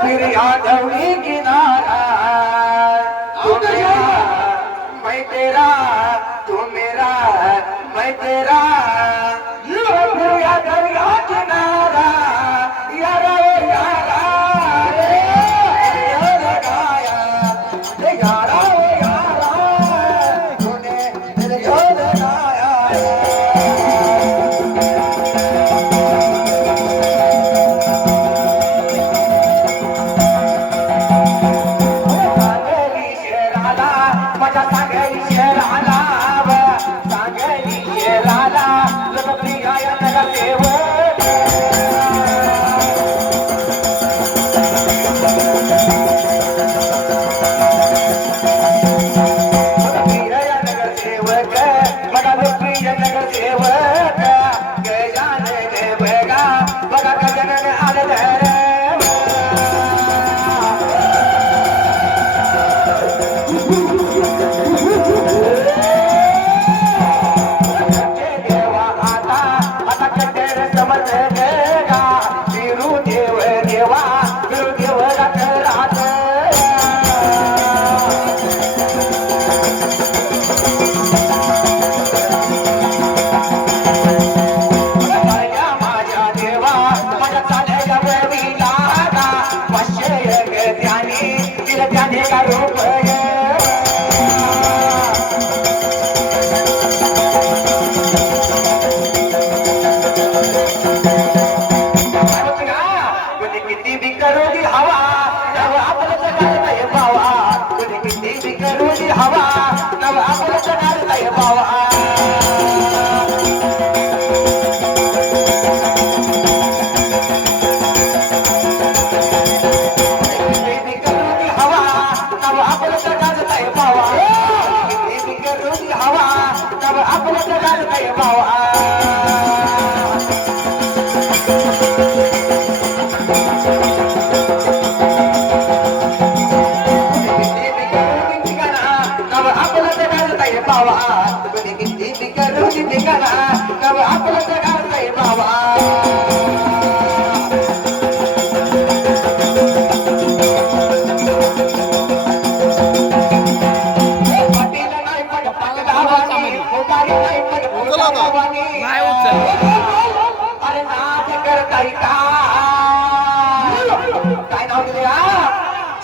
फिर यादवनी किनारा तू मेरा मैं तेरा तू मेरा मैं तेरा फिर यादवनी किनारा यारा ओ यारा यारा ओ यारा तूने मेरे को लगाया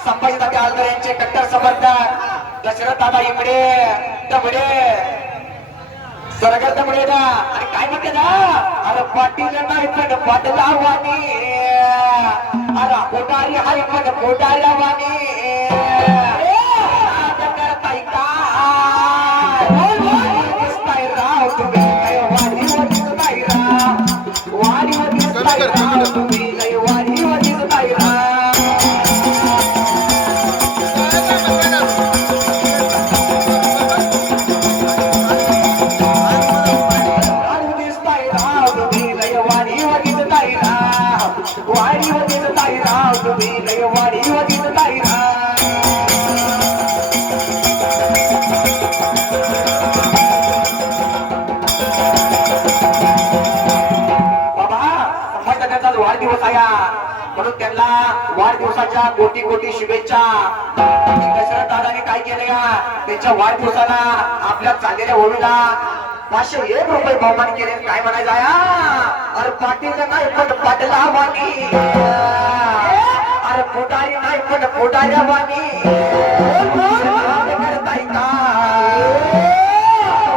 संभाजीदादा कट्टर समर्थक दशरथ दादा इकडे दबडे सरगर दबडे ना आणि काय म्हणते ना अरे पाटील नाही पण पाटला वाणी अरे कोटारी हाय पण कोटाऱ्या वाणी करताय काय राव तुम्ही काय वाणीवर दिसताय राव वाणीवर दिसताय राव तुम्ही लय वाणीवर दिसताय राव वाढदिवस आहे म्हणून त्यांना वाढदिवसाच्या कोटी कोटी शुभेच्छा. दशरथ दादाने काय केलं या त्यांच्या वाढदिवसाला आपल्या चाललेल्या ओळीला 501 रुपये बहुमान केले. काय म्हणायचं आहे अरे पाटील नाही पण पाटला वाणी अरे कोटारी नाही पण कोटाऱ्या वाणी करताय का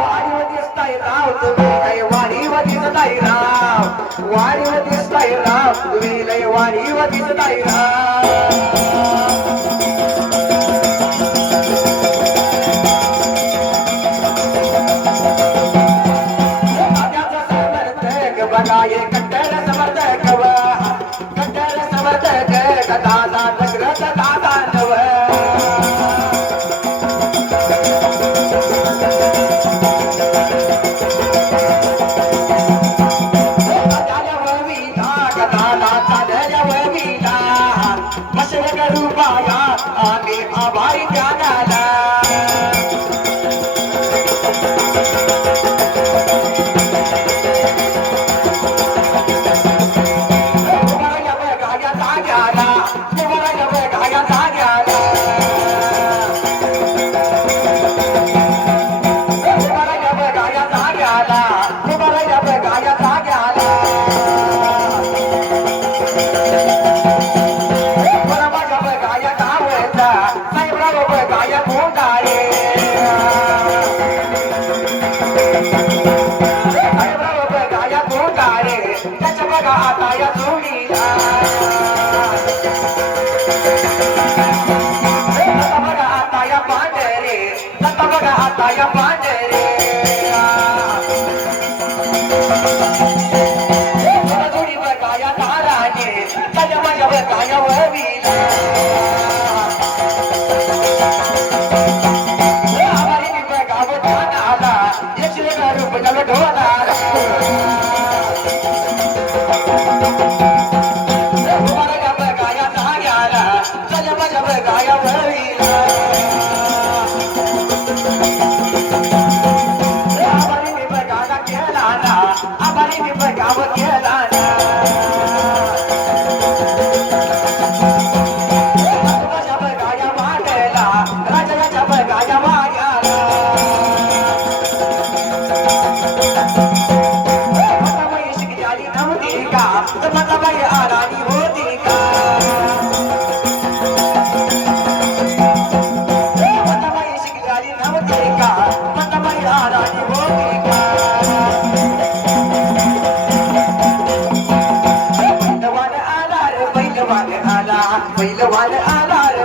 वाणीवर दिसताय राव तुम्ही काय वाणीवर दिसताय राव वाणीवर दिसताय राव तुम्ही लय वाणीवर दिसताय राव बघा ये कट्टर समर्थक कट्टर समर्थक दादा दशरथ दादा नव आम्ही आभारी जाणाला बघा आता या जोडीला बघा आता या पांढरे बघा आता या पांढरे जोडी बघा या ताराने माझ्या माझ्या बघा या ववीला आभारी बघा ढोला यशले रूप जग ढोला पहिलवान आला रे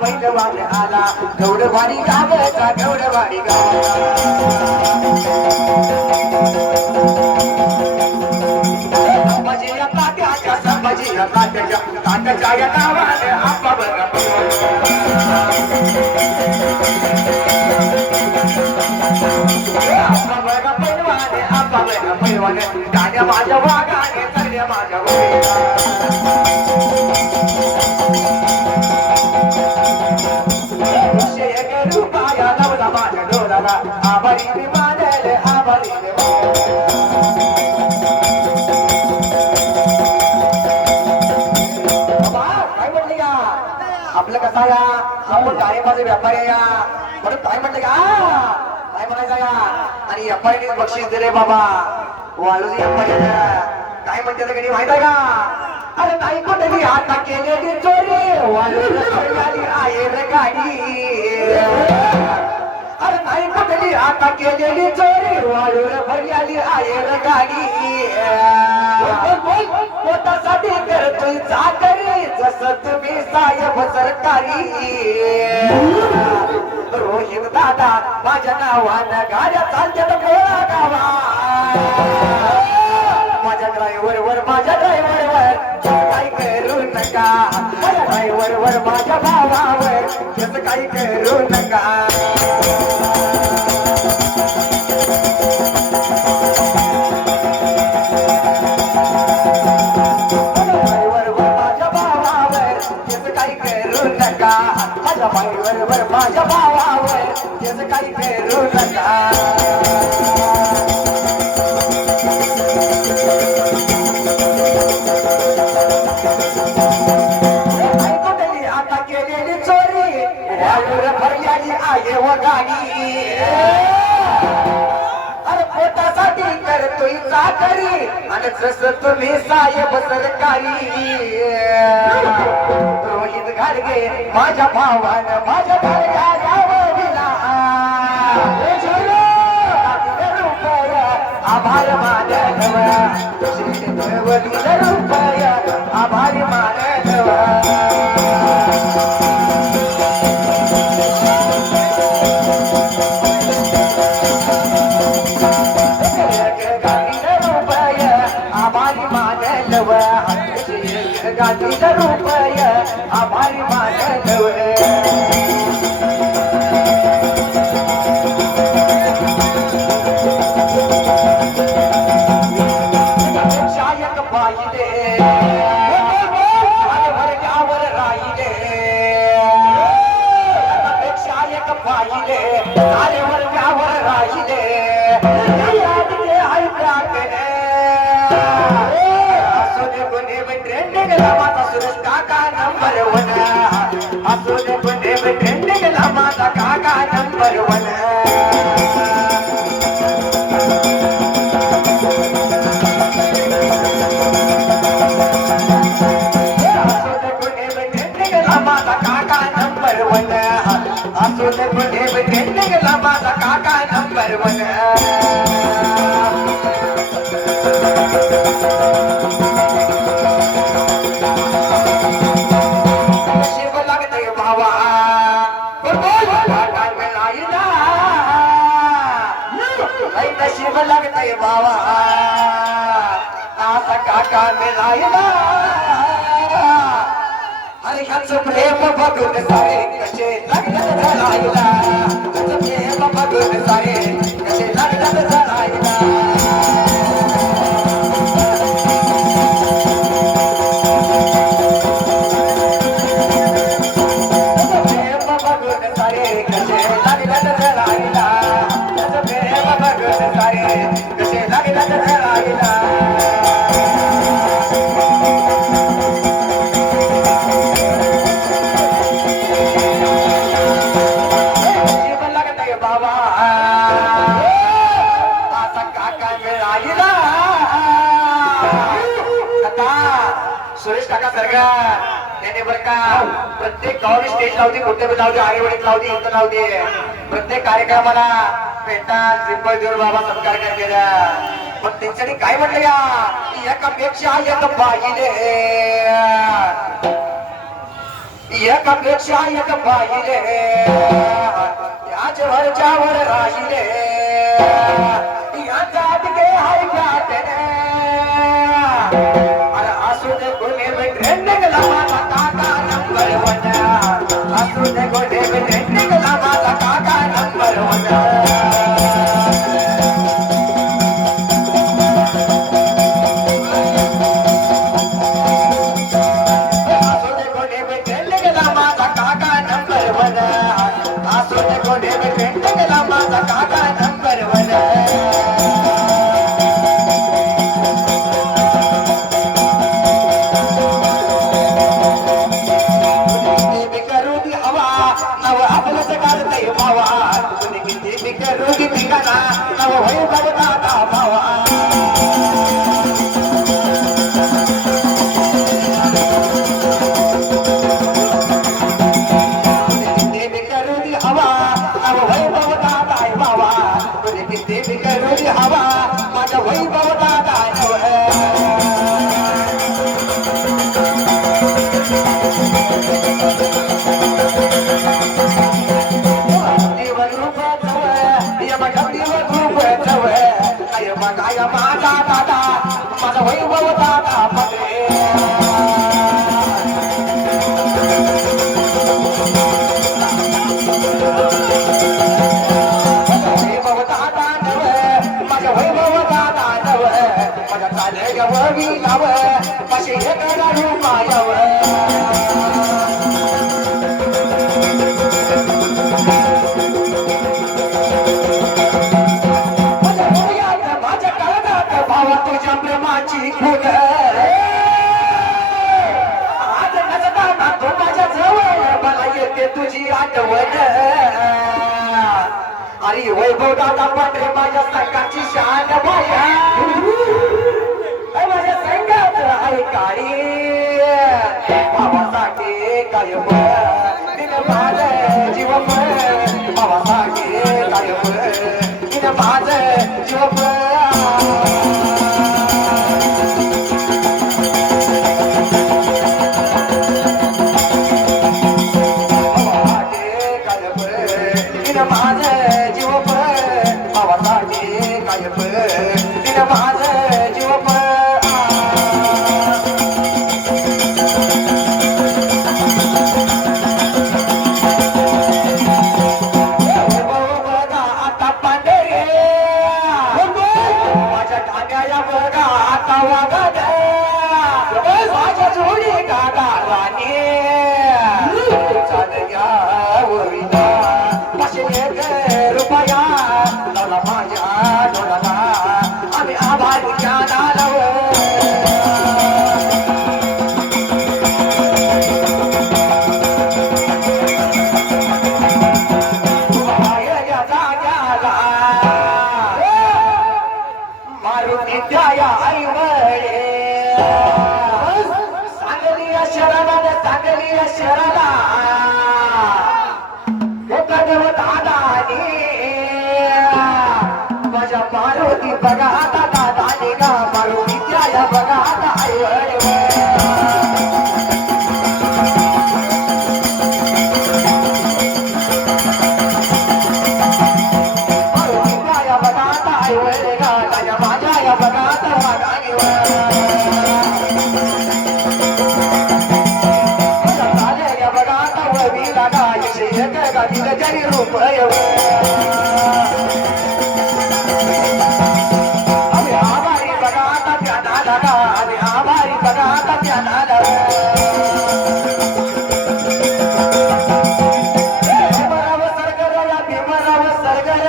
पहिलवान आला गौडवाडी गावाचा गौडवाडी गावाची या तात्याच्या संभाजी या तात्याच्या या नावाने आपा बघा पैलवाने गाण्या माझ्या वागाने चालल्या माझ्या रुपया लावला माझ्या डोळ्याला आभारी मी मानेल आभारी काय म्हटले का आपलं कसा या आपण टाळेबाजी व्यापारी या म्हणून काय म्हटलं का काय म्हणायचं का आणि व्यापारीने बक्षीस दिले बाबा वाळूची व्यापारी काय म्हणते कधी माहित आहे का अरे नाही कुठली आता केलेली चोरी वाळू आहे रे गाडी अरे नाही कुठली आता केलेली चोरी वाळू भरली आहे रे गाडी पोटासाठी करतोय चाकरी जसं तुम्ही साहेब सरकारी रोहित दादा माझ्या नावानं गाड्या चालत्यात गोळा गावा माझ्या ड्रायव्हर वर माझ्या ड्रायव्हर वर काही करू नका माझ्या ड्रायव्हर वर माझ्या भावावर त्याचं काही करू नका ड्रायव्हर वर माझ्या भावावर त्याचं काही करू नका माझ्या ड्रायव्हर वर माझ्या भावावर त्याचं काही करू नका आता केलेली चोरी भरलेली आहे व गाडी अरे पोटासाठी करतोय चाकरी आणि जसं तुम्ही साहेब सरकारी रोहित घाडगे माझ्या भावानं माझ्या घरच्या गावला आभार मानव रुपया आभार मानव आभारी मानव गादीला रुपय आभारी मानव शायक पाहिले वर्गावर राहिले शायक पाहिले सारे वर्गावर राहिले सुरेश काका नंबर 1 असो दे पुणे ट्रेंडिंगला माझा काका नंबर 1 असो दे पुणे ट्रेंडिंगला माझा काका नंबर 1 असो दे पुणे गोडे ट्रेंडिंगला माझा काका नंबर 1 शिव लागतय भावा काका मिळायला नशीब लागतय भावा आता काका मिळायला अरे ह्याचं प्रेम बघून सारे कसे लागतात झालायला ह्याचं प्रेम बघून सारे कसे लागतात झालायला प्रेम बघून सारे कसे लागतात झालायला ह्याचं प्रेम बघून सारे कसे लागतात झालायला सुरेश काका सरकार त्याने बरं का प्रत्येक गावाने स्टेज लावते कुठे पण लावते आईवडील लावते इथं लावते प्रत्येक कार्यक्रमाला पेटा ट्रिपल देऊन बाबा सत्कार केला पण त्यांच्यानी काय म्हटलं या एकापेक्षा एक पाहिले एकापेक्षा एक पाहिले याच वरच्यावर राहिले याचा तिथे हाय प्याटने अरे असू दे गोडे ट्रेंडिंगला माझा काका नंबर 1 असू दे गोडे ट्रेंडिंगला माझा काका नंबर 1 तुझी आठवण अरे वैभव दादा पांढरे माझ्या संघाची शान बाया माझ्या संघात आहे काळी भावासाठी कायम दिन माझ जीव भावासाठी कायम दिन माझ जीव रुपया माझ्या पार्वती बघा आता दादाने गा पार्वती त्याला बघा आता जरी रूप आभारी बघा आता त्यांना लगा आणि आभारी बघा आता त्यांना भीमराव सरगर या भीमराव सरगर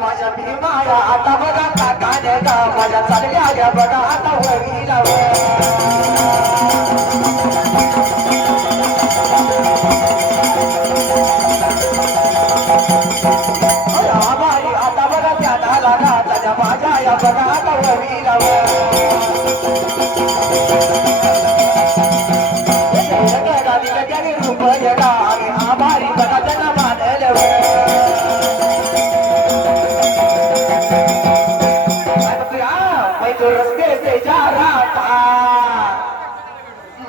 माझ्या भीमाया आता बघा काकाने का माझ्या चालल्या बघा आता वरीला आभारी आता बघा त्यांना लागा त्याच्या माझ्या या बघा आता वरीला त्याने रूप जगा आणि आभारी बघा त्यांना मानलं मैं तो रस्ते से जा रहा था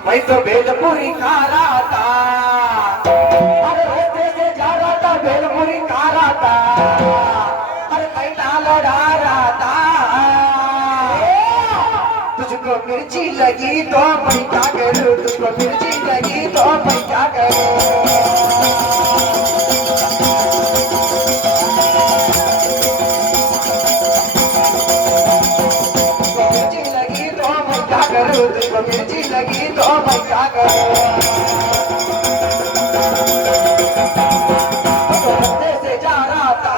मैं तो भेलपुरी खा रहा था अरे रस्ते से जा रहा था भेलपुरी खा रहा था अरे कैला लड़ा रहा था तुझको मिर्ची लगी तो मैं क्या करूं तुझको मिर्ची लगी तो मैं क्या करूं तुझको मिर्ची लगी तो मैं क्या करूं रस्ते से जा रहा था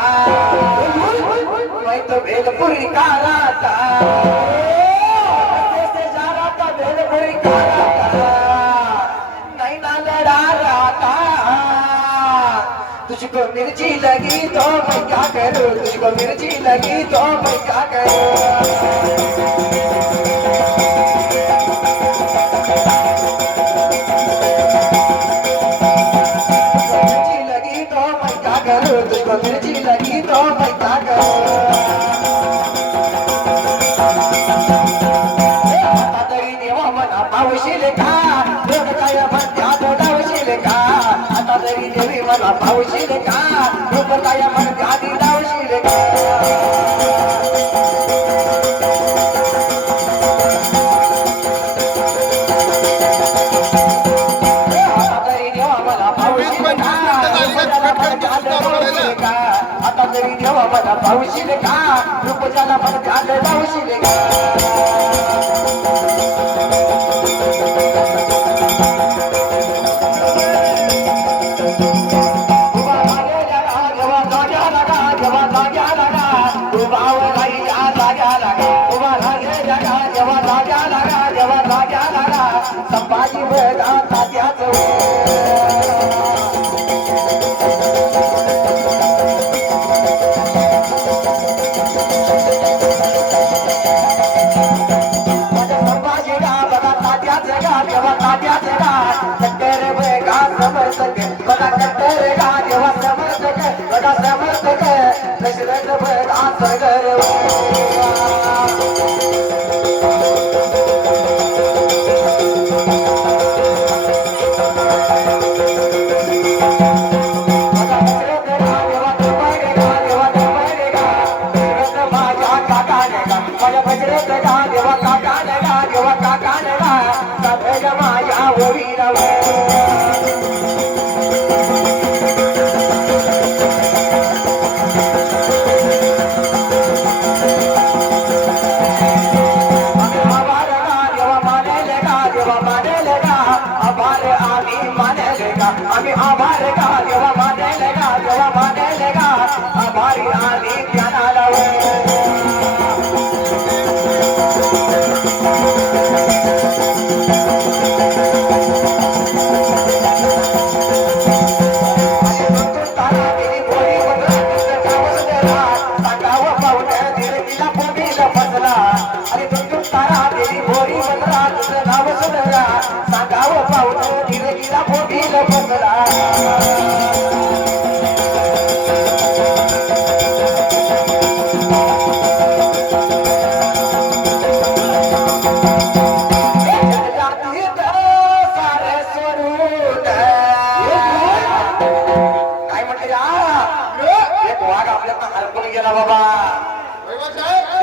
मैं तो भेलपुरी खा रहा था रस्ते से जा रहा था भेलपुरी खा रहा था नहीं ना लड़ा रहा था तुझको मिर्ची लगी तो मैं क्या करूं तुझको मिर्ची लगी तो मैं क्या करूं तुझको मिर्ची लगी तो मैं क्या करूं आता तरी देवा मला पावशील का लोक काय म्हणत्यात डावशील का आता तरी देवी मला पावशील का लोक काय म्हणत्यात डावशील का आता तरी देवा मला पावशील का रूपजाला मला गाल लावशील का उभा राहिला जेव्हा जाग्या लागा जेव्हा जाग्या लागा उभा राहिला जाग्या लागा उभा राहिला जेव्हा जाग्या लागा जेव्हा जाग्या लागा संभाजी बघा तात्याचं दशरथ बघा सगर माझ्या काकाने माझ्या दशरथ का देवा काकाने का देवा काकाने का माझ्या ओवीला आम्ही आभार का जेव्हा मानायला का जेव्हा मानायला का आभारी आम्ही ज्ञानाला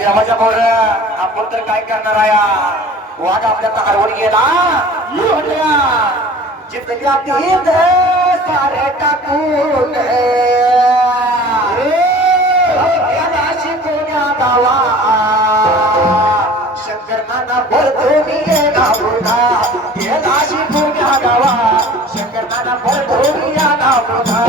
देवाच्या पोर आपण तर काय करणार आहे वाघ आपल्या हरवून गेला जितल्या तीत सारे टाकून शिकवण्या गावा शंकर नाना भरधोनी गावना गेला शिकवण्या गावा शंकर नाना भरधोनी गावना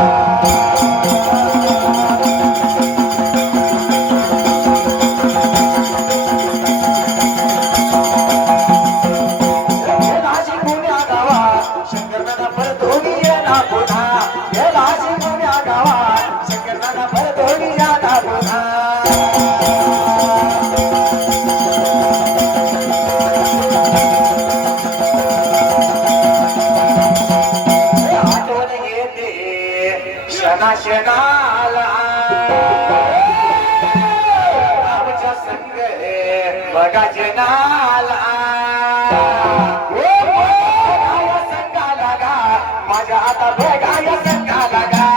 शनाला आमच्या संग बघा जनाला संघाला गा माझ्या आता बघा संघाला गा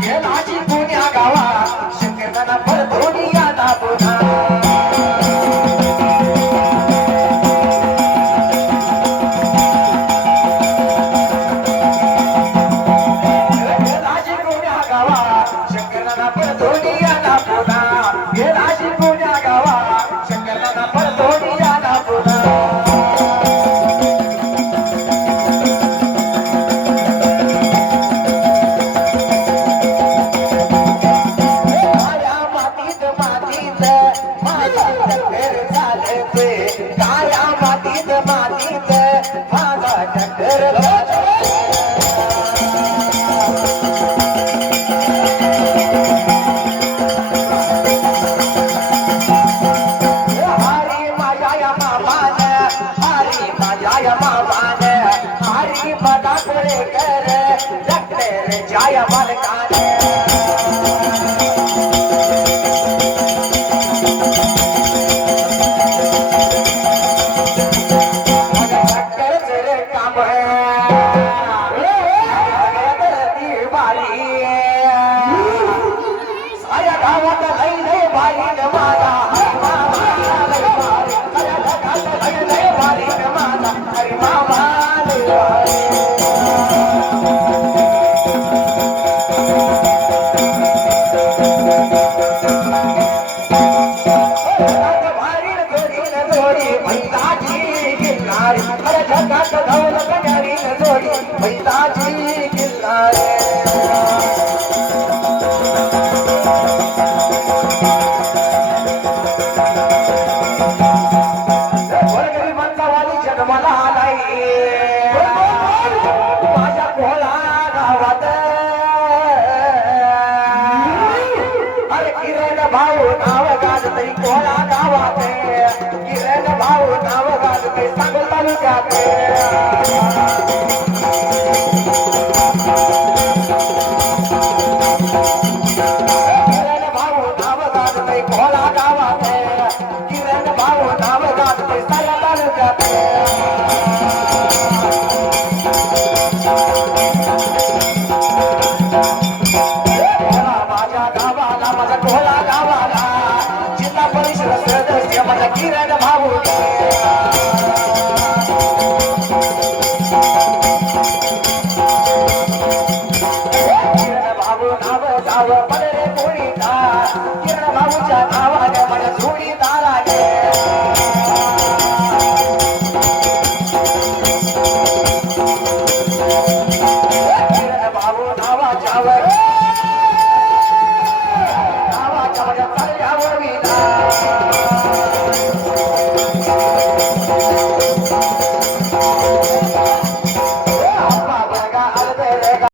गेलाची पुण्या गावा शंकरना भरधोनी यादा पुन्हा जय बालकाने काम साऱ्या गावात लई भारी माझा लई भारी माझा हरी मामा मैदाची किल्लारे गोरगरिबांचा वाली जन्माला आलाय माझ्या कोळा गावात अरे किरण भाऊ नाव गाजतय कोळा गावात किरण भाऊ नाव गाजतय सांगोल तालुक्यात किरण भाऊ नाव गाजतय कोळा गावात किरण भाऊ नाव गाजतय साला तालुक्यात माझ्या गावाला माझ्या कोळा गावाला जिल्हा परिषद सदस्य माझ्या किरण भाऊ पडरे पोळीचा किरण भाऊच्या नावाने माझ्या जोडीदाराने किरण भाऊ नावाच्या माझ्या चालल्यावर विना